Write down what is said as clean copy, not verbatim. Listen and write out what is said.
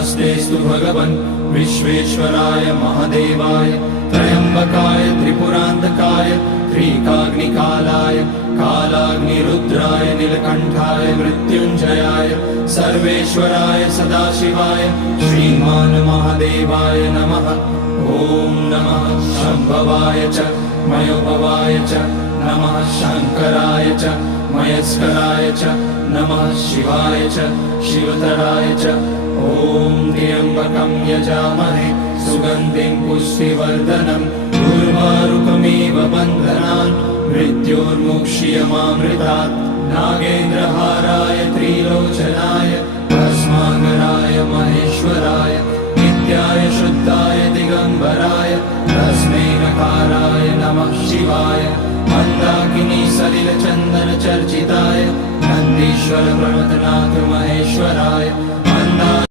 नमस्तेस्तु भगवन् विश्वेश्वराय महादेवाय त्र्यम्बकाय त्रिपुरान्तकाय त्रिकाग्निकालाय कालाग्निरुद्राय नीलकण्ठाय मृत्युञ्जयाय सर्वेश्वराय सदाशिवाय श्रीमान् महादेवाय नमः। ॐ नमः शम्भवाय च मयोभवाय च नमः शङ्कराय च मयस्कराय च नमः शिवाय च शिवतराय च। ॐ त्र्यम्बकं यजामहे सुगन्धिं पुष्टिवर्धनम् उर्वारुकमिव बन्धनान् मृत्योर्मुक्ष्यमामृतात्। नागेन्द्रहाराय त्रिलोचनाय भस्माकराय महेश्वराय नित्याय शुद्धाय दिगम्बराय तस्मै नकाराय नमः शिवाय। मन्दाकिनी सलिलचन्दन चर्चिताय नन्दीश्वर प्रमथनाथ महेश्वराय